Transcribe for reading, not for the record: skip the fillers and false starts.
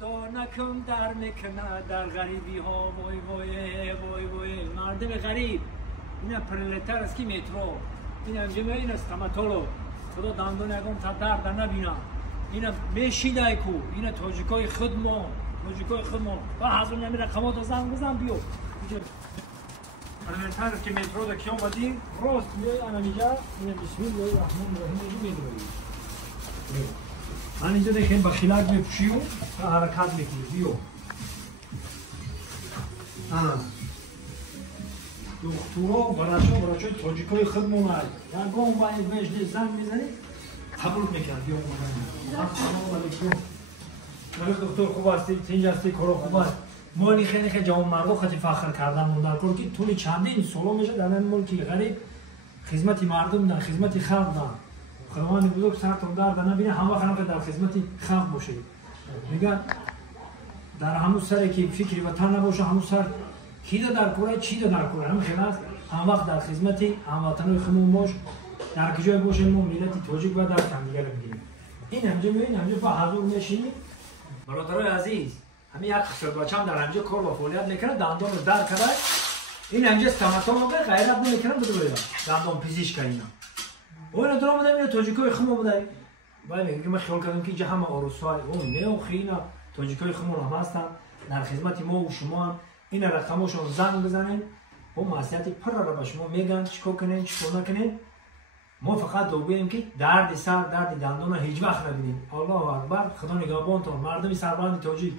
دندانکم در میکنه در غریبی ها وای وای وای وای مردم غریب اینا پرلتر از کی مترو اینا جمعه این استماتولو خدا دندانکم تا درد نبینه اینا میشیده کو اینا تاجیکای خودمون با حضور نمی رقمات زنگ بزن بیو پرلتر که مترو دا که اومدیم راست میای انا میگه اینا بسم الله الرحمن الرحیم میدونی من اینجا دیگه با خلاق میپوشیم و حرکت میکنیم بیو دکترها برای تاجیکای خودمون هست در گاه باید وجد زنگ میزنید قبول میکرد بیو سلام علیکم دکتر خوب هستی اینجا هستی کارو خوب است مالی خیلی جوان مردم خیلی فخر کردن موندن کار که طول چندین سال میشه در این ملک غریب خدمت مردم در خدمت خلق در خداوند بزرگ سرتون درد نبینه همه وقت هم در خدمت خلق باشید میگن در همون سری که فکری وطن نباشه همون سر کی در کره چی در کره هم خیلی است هم وقت در خدمت هموطنای خودمون باش در کجای باشه ما ملت تاجیک و در همدیگه رو میگیریم این همجا میبینیم همجا با حضور میشینیم برادرای عزیز همین یک خسر بچه‌ام در همجا کار و فعالیت میکنه دندان رو در کرده این همجا استماتولوگ غیرت نمیکنه بده بده دندان پزشک اینا و اینا درام بودم اینا تاجیکای خمو بوده ولی میگم من خیال کردم که اینجا همه عروسای اون نه و خینا تاجیکای خمو هم هستن در خدمت ما و شما این رقمشون زنگ بزنین و معصیت پر را به شما میگن چیکار کنین چیکار نکنین ما فقط دو بگیم که درد سر درد دندان هیچ وقت نبینیم الله اکبر خدا نگهبانتون مردم سربلند تاجیک